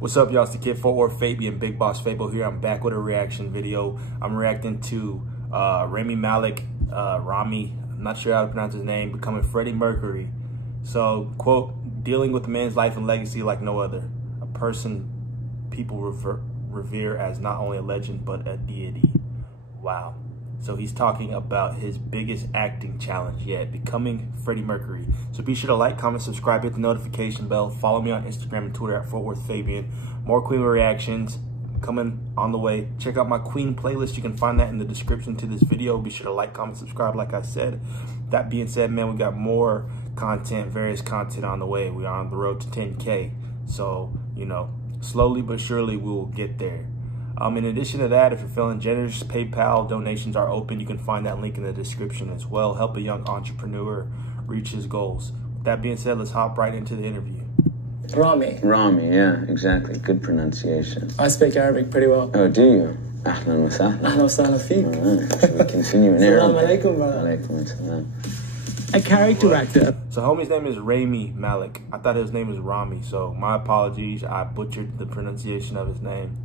What's up, y'all? It's the Kid Fort Worth Fabian, Big Boss Fable here. I'm back with a reaction video. I'm reacting to Rami Malek, Rami, I'm not sure how to pronounce his name, becoming Freddie Mercury. So, quote, dealing with a man's life and legacy like no other. A person people revere as not only a legend, but a deity. Wow. So he's talking about his biggest acting challenge yet, becoming Freddie Mercury. So be sure to like, comment, subscribe, hit the notification bell. Follow me on Instagram and Twitter at Fort Worth Fabian. More Queen reactions coming on the way. Check out my Queen playlist. You can find that in the description to this video. Be sure to like, comment, subscribe like I said. That being said, man, we got more content, various content on the way. We are on the road to 10K. So, you know, slowly but surely we will get there. In addition to that, if you're feeling generous, PayPal donations are open. You can find that link in the description as well. Help a young entrepreneur reach his goals. With that being said, let's hop right into the interview. Rami. Rami, yeah, exactly. Good pronunciation. I speak Arabic pretty well. Oh, do you? Ahlan wa sahlan. Ahlan wa sahlan feek. All right, so we continue in Arabic. Assalamu alaikum, brother. Alaikum assalam. A character actor. So homie's name is Rami Malek. I thought his name was Rami, so my apologies. I butchered the pronunciation of his name.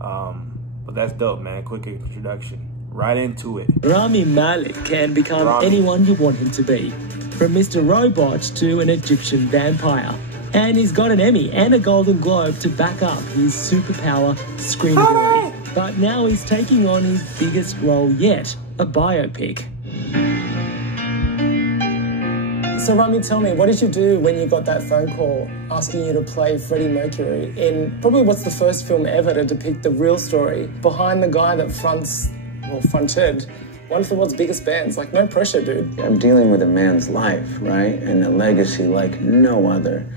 But that's dope, man. Quick introduction. Right into it. Rami Malek can become anyone you want him to be. From Mr. Robot to an Egyptian vampire. And he's got an Emmy and a Golden Globe to back up his superpower screen ability. But now he's taking on his biggest role yet, a biopic. So Rami, tell me, what did you do when you got that phone call asking you to play Freddie Mercury in probably what's the first film ever to depict the real story behind the guy that fronted one of the world's biggest bands? Like, no pressure, dude. I'm dealing with a man's life, right? And a legacy like no other.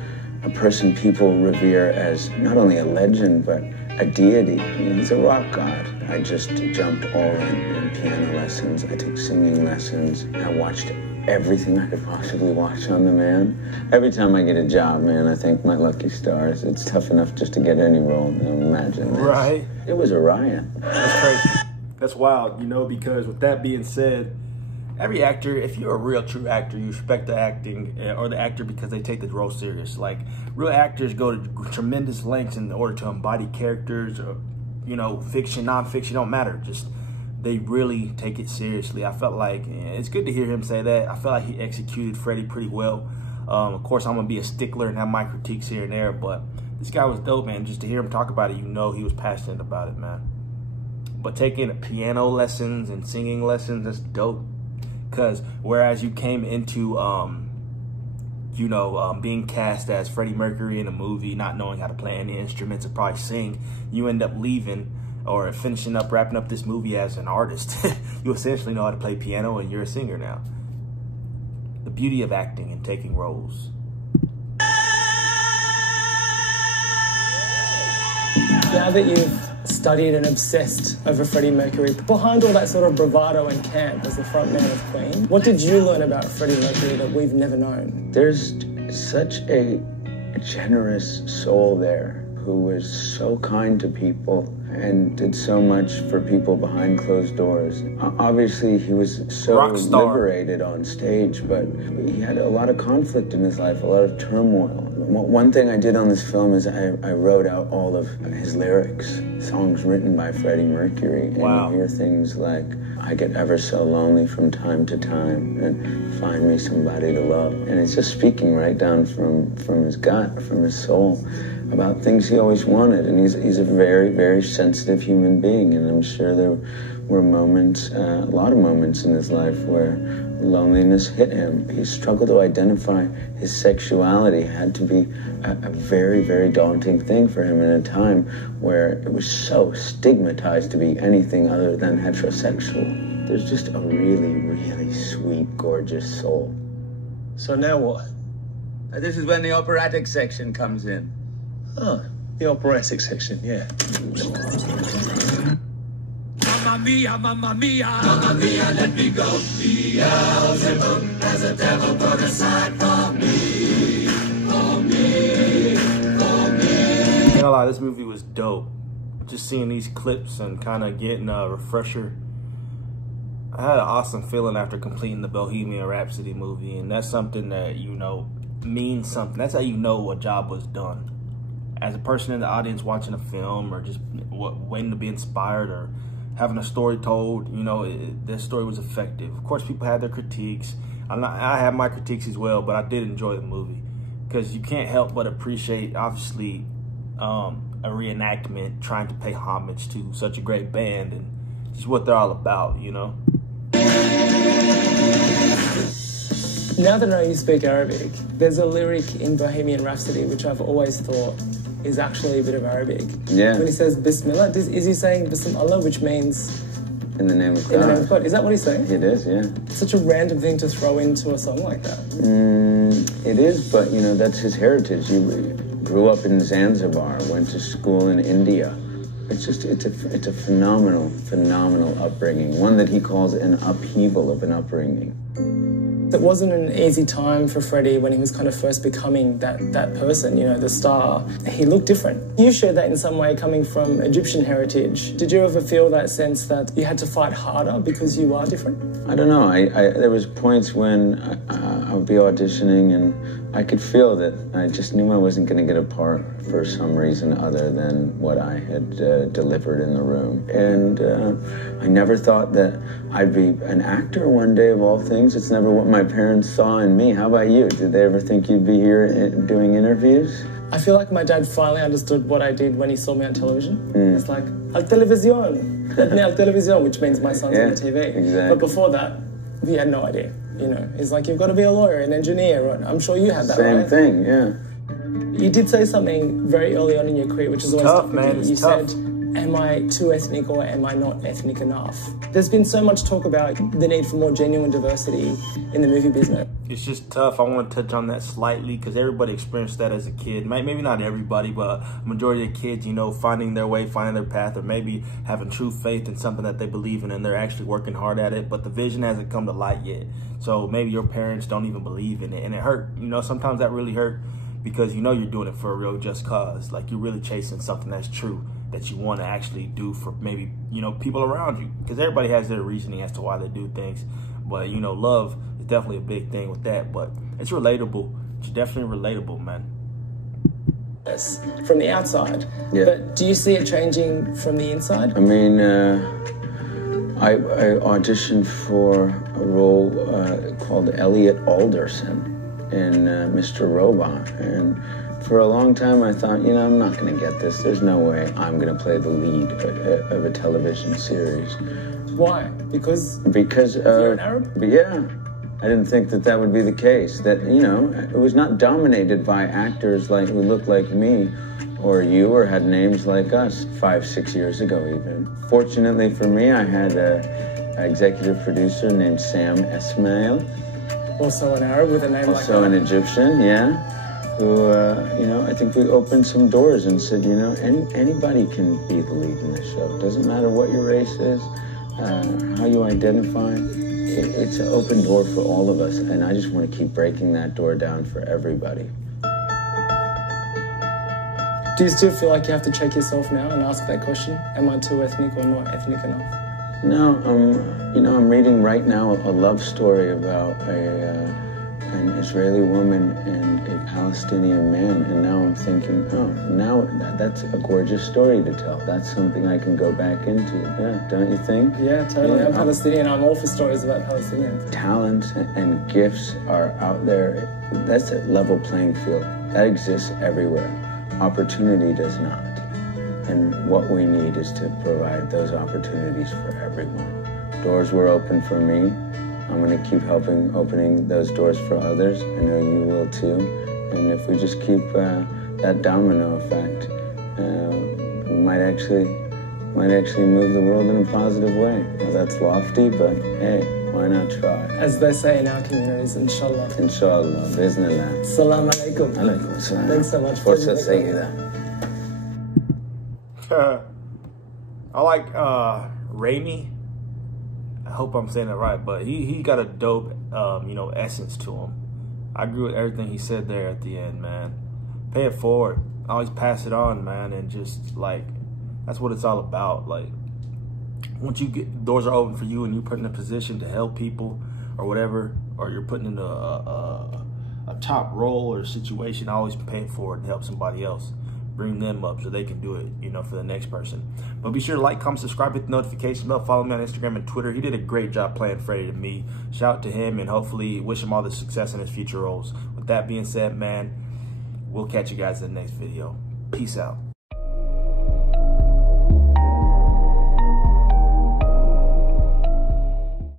A person people revere as not only a legend, but a deity. I mean, he's a rock god. I just jumped all in piano lessons. I took singing lessons. I watched everything I could possibly watch on the man. Every time I get a job, man, I thank my lucky stars. It's tough enough just to get any role. Now imagine this. Right. It was a riot. That's crazy. That's wild, you know, because with that being said, every actor, if you're a real true actor, you respect the acting or the actor because they take the role serious. Like, real actors go to tremendous lengths in order to embody characters, or, you know, fiction, non-fiction, don't matter. Just, they really take it seriously. I felt like, it's good to hear him say that. I felt like he executed Freddie pretty well. Of course, I'm going to be a stickler and have my critiques here and there, but this guy was dope, man. Just to hear him talk about it, you know he was passionate about it, man. But taking piano lessons and singing lessons, that's dope. Because whereas you came into, being cast as Freddie Mercury in a movie, not knowing how to play any instruments or probably sing, you end up leaving or finishing up, wrapping up this movie as an artist. You essentially know how to play piano and you're a singer now. The beauty of acting and taking roles. Now that you've studied and obsessed over Freddie Mercury, behind all that sort of bravado and camp as the frontman of Queen, what did you learn about Freddie Mercury that we've never known? There's such a generous soul there who was so kind to people and did so much for people behind closed doors. Obviously, he was so liberated on stage, but he had a lot of conflict in his life, a lot of turmoil. One thing I did on this film is I wrote out all of his lyrics, songs written by Freddie Mercury. And you hear things like, I get ever so lonely from time to time, and find me somebody to love. And it's just speaking right down from his gut, from his soul, about things he always wanted. And he's a very, very sensitive human being. And I'm sure there were moments, a lot of moments in his life where loneliness hit him. He struggled to identify his sexuality. It had to be a very, very daunting thing for him in a time where it was so stigmatized to be anything other than heterosexual. There's just a really, really sweet, gorgeous soul. So now what? This is when the operatic section comes in. Oh, the operatic section, yeah. Mamma mia, mamma mia, mamma mia, let me go. Beelzebub has a devil put aside for me, for me, for me. Ain't gonna lie, this movie was dope. Just seeing these clips and kind of getting a refresher. I had an awesome feeling after completing the Bohemian Rhapsody movie, and that's something that, you know, means something. That's how you know a job was done. as a person in the audience watching a film or just waiting to be inspired or having a story told, you know, this story was effective. Of course, people had their critiques. I have my critiques as well, but I did enjoy the movie because you can't help but appreciate, obviously, a reenactment trying to pay homage to such a great band and just what they're all about, you know? Now that I know you speak Arabic, there's a lyric in Bohemian Rhapsody which I've always thought is actually a bit of Arabic. Yeah. When he says Bismillah, is he saying Bismillah, which means... In the name of God. In the name of God. Is that what he's saying? It is, yeah. It's such a random thing to throw into a song like that. It is, but, you know, that's his heritage. He grew up in Zanzibar, went to school in India. It's just, it's a phenomenal upbringing. One that he calls an upheaval of an upbringing. It wasn't an easy time for Freddie when he was kind of first becoming that person, you know, the star. He looked different. You shared that in some way coming from Egyptian heritage. Did you ever feel that sense that you had to fight harder because you are different? I don't know. There was points when I would be auditioning and I could feel that I just knew I wasn't going to get a part for some reason other than what I had delivered in the room. And I never thought that I'd be an actor one day of all things. It's never what my parents saw in me. How about you? Did they ever think you'd be here doing interviews? I feel like my dad finally understood what I did when he saw me on television. It's like, al televisión, al televisión, which means my son's on the TV. Exactly. But before that, we had no idea. You know, he's like, you've got to be a lawyer, an engineer. I'm sure you had that, right? Same thing, yeah. You did say something very early on in your career, which is always tough, man. You tough. said, am I too ethnic or am I not ethnic enough? There's been so much talk about the need for more genuine diversity in the movie business. It's just tough. I want to touch on that slightly because everybody experienced that as a kid. Maybe not everybody, but a majority of kids, you know, finding their way, finding their path, or maybe having true faith in something that they believe in and they're actually working hard at it, but the vision hasn't come to light yet. So maybe your parents don't even believe in it, and it hurt. You know, sometimes that really hurt because you know you're doing it for a real just cause. Like you're really chasing something that's true, that you want to actually do for maybe, you know, people around you. Because everybody has their reasoning as to why they do things. But, you know, love is definitely a big thing with that. But it's relatable. It's definitely relatable, man. Yes, from the outside. Yeah. But do you see it changing from the inside? I mean, I auditioned for a role called Elliot Alderson in Mr. Robot. And for a long time, I thought, you know, I'm not going to get this. There's no way I'm going to play the lead of a television series. Why? Because you're an Arab? Yeah. I didn't think that would be the case. That, you know, it was not dominated by actors like who looked like me or you or had names like us 5-6 years ago even. Fortunately for me, I had an executive producer named Sam Esmail. Also an Arab with a name like that? Also an Egyptian, yeah. Who, you know, I think we opened some doors and said, you know, anybody can be the lead in this show. It doesn't matter what your race is, how you identify. It's an open door for all of us, and I just want to keep breaking that door down for everybody. Do you still feel like you have to check yourself now and ask that question? Am I too ethnic or not ethnic enough? No, you know, I'm reading right now a love story about an Israeli woman and a Palestinian man, and now I'm thinking, oh, now that's a gorgeous story to tell. That's something I can go back into. Yeah, don't you think? Yeah, totally. Yeah, I'm Palestinian. I'm all for stories about Palestinians. Talents and gifts are out there. That's a level playing field. That exists everywhere. Opportunity does not. And what we need is to provide those opportunities for everyone. Doors were open for me. I'm going to keep opening those doors for others. I know you will too. And if we just keep that domino effect, we might actually move the world in a positive way. Well, that's lofty, but hey, why not try? As they say in our communities, inshallah. Inshallah, biznillah. Salam alaikum. Alaikum salam. Thanks so much. Forza Sayyida. I like Rami. I hope I'm saying it right, but he got a dope, you know, essence to him. I agree with everything he said there at the end, man. Pay it forward. Always pass it on, man, and just, like, that's what it's all about. Like, once doors are open for you and you're put in a position to help people or whatever, or you're put into a top role or situation, always pay it forward and help somebody else. bring them up so they can do it, you know, for the next person. But be sure to like, comment, subscribe, hit the notification bell, follow me on Instagram and Twitter. He did a great job playing Freddie to me. Shout out to him, and hopefully wish him all the success in his future roles. With that being said, man, we'll catch you guys in the next video. Peace out.